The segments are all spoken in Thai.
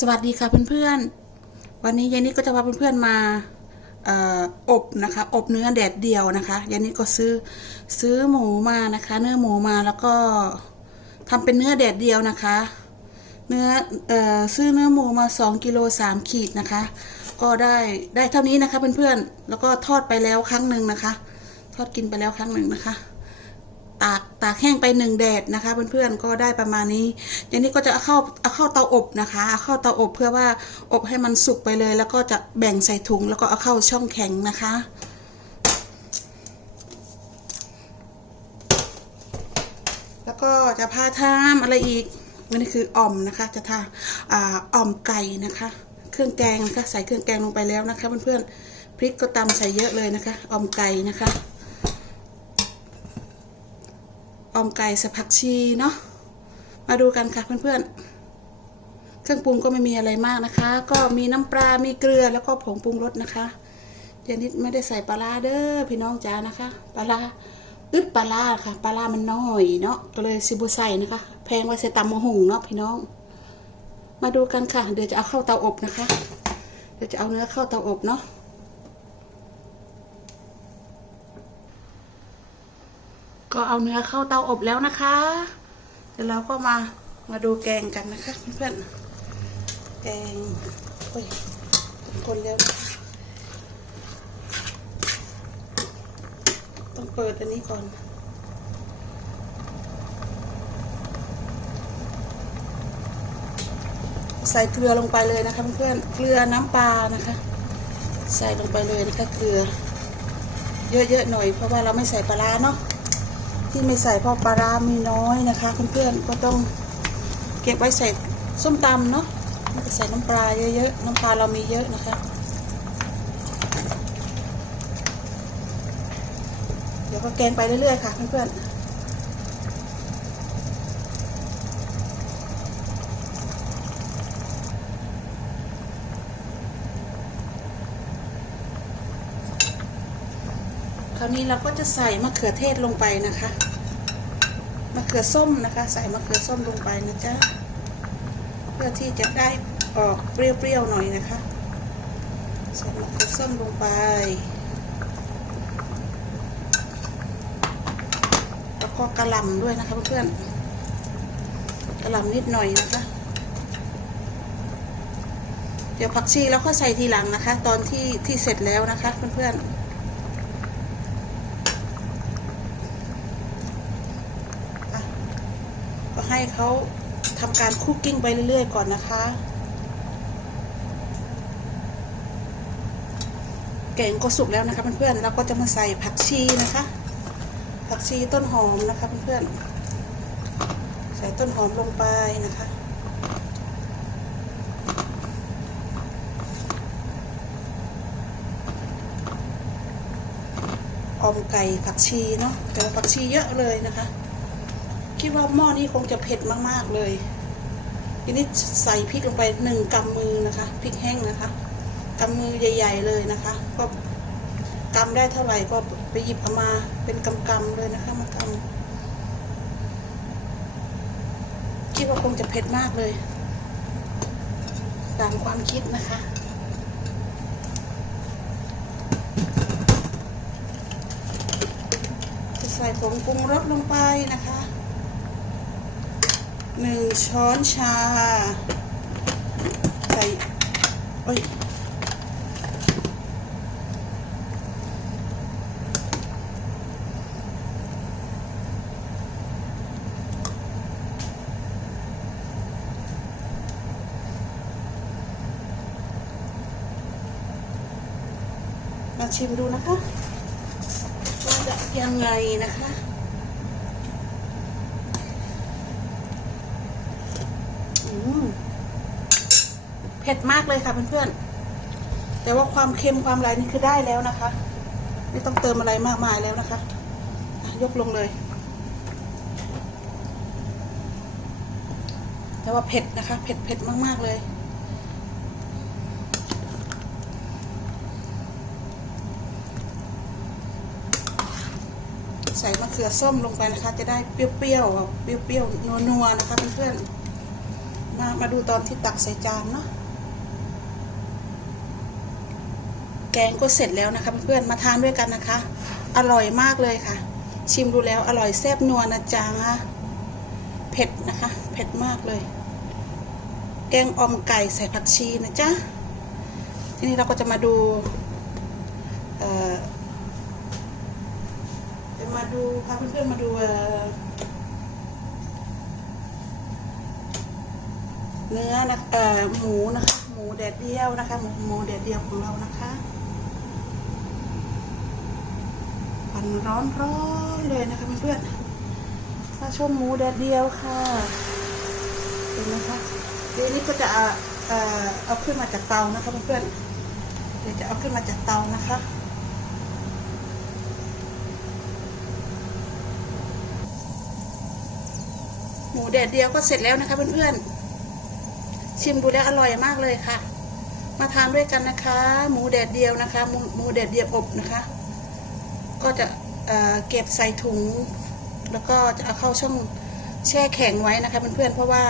สวัสดีค่ะเพื่อนๆ วันนี้ยายนิดก็จะพาเพื่อนๆมาเอ่ออบนะคะ อบเนื้อแดดเดียวนะคะยายนิดก็ซื้อซื้อหมูมานะคะ เนื้อหมูมาแล้วก็ทำเป็นเนื้อแดดเดียวนะคะ เนื้อออซื้อเนื้อหมูมา2กิโล3ขีดนะคะ ก็ได้ได้เท่านี้นะคะเพื่อนๆ แล้วก็ทอดไปแล้วครั้งหนึ่งนะคะ ทอดกินไปแล้วครั้งหนึ่งนะคะ ตากตากแห้งไปหนึ่งแดดนะคะ เพื่อนๆก็ได้ประมาณนี้อย่างนี้ก็จะเอาเข้าเอาเข้าเตาอบนะคะเอาเข้าเตาอบเพื่อว่าอบให้มันสุกไปเลย แล้วก็จะแบ่งใส่ถุงแล้วก็เอาเข้าช่องแข็งนะคะแล้วก็จะพาทำอะไรอีกอันนี้คืออ่อมนะคะ จะทาอ่าอ่อมไก่นะคะ เครื่องแกงนะคะใส่เครื่องแกงลงไปแล้วนะคะ เพื่อนๆพริกก็ตำใส่เยอะเลยนะคะอ่อมไก่นะคะ ออมไก่ส่ผักชีเนาะมาดูกันค่ะเพื่อนๆ เครื่องปรุงก็ไม่มีอะไรมากนะคะ ก็มีน้ำปลา มีเกลือแล้วก็ผงปรุงรสนะคะเดี๋ยวนิดไม่ได้ใส่ปลาร้าเด้อพี่น้องจ้านะคะปลาร้าอึดปลาร้าค่ะปลาร้ามันน้อยเนาะก็เลยซิบุใส่นะคะ แพงไว้ใส่ตำมะหุงเนาะพี่น้อง มาดูกันค่ะ เดี๋ยวจะเอาเข้าเตาอบนะคะ เดี๋ยวจะเอาเนื้อเข้าเตาอบเนาะ ก็เอาเนื้อเข้าเตาอบแล้วนะคะ เดี๋ยวเราก็มามาดูแกงกันนะคะเพื่อนๆ แกงโอ้ยคนแล้วนะต้องเปิดอันนี้ก่อนใส่เกลือลงไปเลยนะคะเพื่อนเกลือน้ำปลานะคะ ใส่ลงไปเลยนะคะเกลือ เยอะๆหน่อยเพราะว่าเราไม่ใส่ปลาเนาะ ที่ไม่ใส่เพราะปลาร้ามีน้อยนะคะเพื่อนๆก็ต้องเก็บไว้ใส่ส้มตำเนาะใส่น้ำปลาเยอะๆน้ำปลาเรามีเยอะนะคะเดี๋ยวก็แกงไปเรื่อยๆค่ะเพื่อนๆคราวนี้เราก็จะใส่มะเขือเทศลงไปนะคะ มะเขือส้มนะคะ ใส่มะเขือส้มลงไปนะจ๊ะเพื่อที่จะได้ออกเปรี้ยวๆหน่อยนะคะใส่มะเขือส้มลงไปแล้วก็กระหล่ำด้วยนะคะเพื่อนๆกระหล่ำนิดหน่อยนะคะ เดี๋ยวผักชีแล้วก็ใส่ทีหลังนะคะ ตอนที่ที่เสร็จแล้วนะคะเพื่อนๆ ก็ให้เขาทำการคุกกิ้งไปเรื่อยๆก่อนนะคะ แกงก็สุกแล้วนะคะเพื่อนๆแล้วก็จะมาใส่ผักชีนะคะ ผักชีต้นหอมนะคะเพื่อนๆใส่ต้นหอมลงไปนะคะออมไก่ผักชีเนาะแต่ผักชีเยอะเลยนะคะ คิดว่าหม้อนี้คงจะเผ็ดมากๆเลย ทีนี้ใส่พริกลงไปหนึ่งกำมือนะคะพริกแห้งนะคะกำมือใหญ่ ๆเลยนะคะ ก็กำได้เท่าไหร่ก็ไปหยิบเอามาเป็นกำๆเลยนะคะมากำคิดว่าคงจะเผ็ดมากเลยตามความคิดนะคะจะใส่ผงปรุงรสลงไปนะคะ หนึ่งช้อนชา ใส่โอ้ยมาชิมดูนะคะว่าจะยังไงนะคะ อืมเผ็ดมากเลยค่ะเพื่อนๆ แต่ว่าความเค็มความอะไรนี่คือได้แล้วนะคะ ไม่ต้องเติมอะไรมากมายแล้วนะคะ ยกลงเลย แต่ว่าเผ็ดนะคะ เผ็ดเผ็ดมากๆเลยใส่มะเขือส้มลงไปนะคะ จะได้เปรี้ยวๆเปรี้ยวๆนัวๆนะคะเพื่อนๆมามาดูตอนที่ตักใส่จานเนาะ แกงก็เสร็จแล้วนะคะเพื่อนมาทานด้วยกันนะคะ อร่อยมากเลยค่ะ ชิมดูแล้วอร่อยแซ่บนัวนะจ๊ะเผ็ดนะคะ เผ็ดมากเลย แกงออมไก่ใส่ผักชีนะจ๊ะทีนี้เราก็จะมาดูเอ่อจะมาดูพาเพื่อนๆมาดูเอ่อเนื้อนะเอ่อหมูนะคะ หมูแดดเดียวนะคะ หมูหมูแดดเดียวของเรานะคะันร้อนร้อนๆเลยนะคะเพื่อนๆมาชมหมูแดดเดียวค่ะเห็นไหมคะเดี๋ยวนี้ก็จะเอาเอ่อเอาขึ้นมาจากเตานะคะเพื่อนๆเดี๋ยวจะเอาขึ้นมาจากเตานะคะหมูแดดเดียวก็เสร็จแล้วนะคะเพื่อนๆชิมดูแล้วอร่อยมากเลยค่ะ มาทานด้วยกันนะคะ หมูแดดเดียวนะคะ หมหมูแดดเดียวอบนะคะ ก็จะเเก็บใส่ถุง แล้วก็จะเอาเข้าช่องแช่แข็งไว้นะคะเพื่อนๆเพราะว่า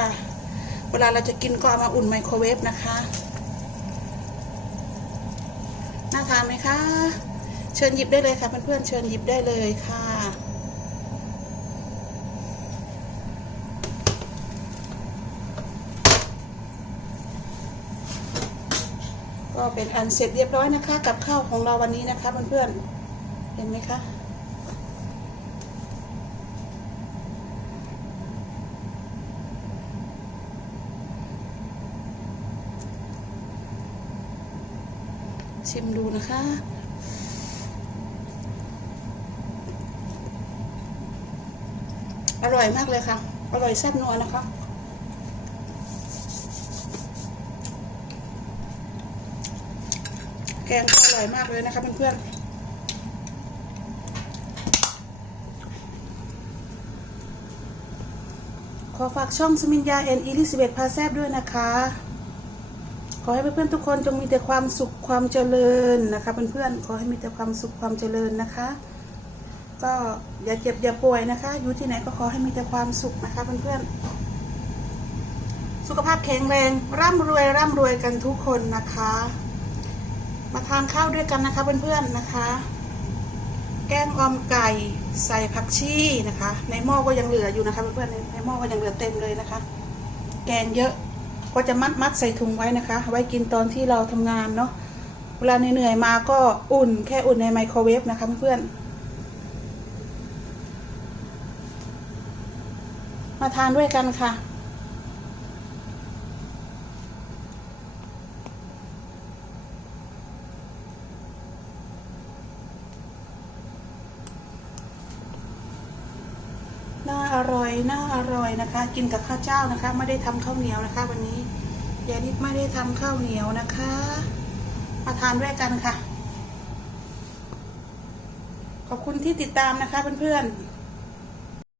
เวลาเราจะกินก็เอามาอุ่นไมโครเวฟนะคะน่าทานไหมคะ เชิญหยิบได้เลยค่ะเพื่อนๆเชิญหยิบได้เลยค่ะก็เป็นอันเสร็จเรียบร้อยนะคะ กับข้าวของเราวันนี้นะคะเพื่อนๆ เห็นไหมคะชิมดูนะคะ อร่อยมากเลยค่ะ อร่อยแซ่บนัวนะคะ แกงก็อร่อยมากเลยนะคะเพื่อนๆ ขอฝากช่องสมิญญาแอนอิลิซเบตพาแซบด้วยนะคะ ขอให้เพื่อนๆทุกคนจงมีแต่ความสุขความเจริญนะคะเพื่อนๆขอให้มีแต่ความสุขความเจริญนะคะ ก็อย่าเจ็บอย่าป่วยนะคะ อยู่ที่ไหนก็ขอให้มีแต่ความสุขนะคะเพื่อนๆสุขภาพแข็งแรง ร่ำรวยร่ำรวยกันทุกคนนะคะ มาทานข้าวด้วยกันนะคะเพื่อนๆนะคะ แกงออมไก่ใส่ผักชีนะคะ ในหม้อก็ยังเหลืออยู่นะคะเพื่อนๆในหม้อก็ยังเหลือเต็มเลยนะคะ แกงเยอะก็จะมัดมัดใส่ถุงไว้นะคะ ไว้กินตอนที่เราทำงานเนาะเวลาเหนื่อยๆมาก็อุ่นแค่อุ่นในไมโครเวฟนะคะเพื่อนๆมาทานด้วยกันค่ะ อร่อยน่าอร่อยนะคะ กินกับข้าวเจ้านะคะ ไม่ได้ทำข้าวเหนียวนะคะ วันนี้ยายนิดไม่ได้ทำข้าวเหนียวนะคะ มาทานด้วยกันค่ะ ขอบคุณที่ติดตามนะคะเพื่อนๆ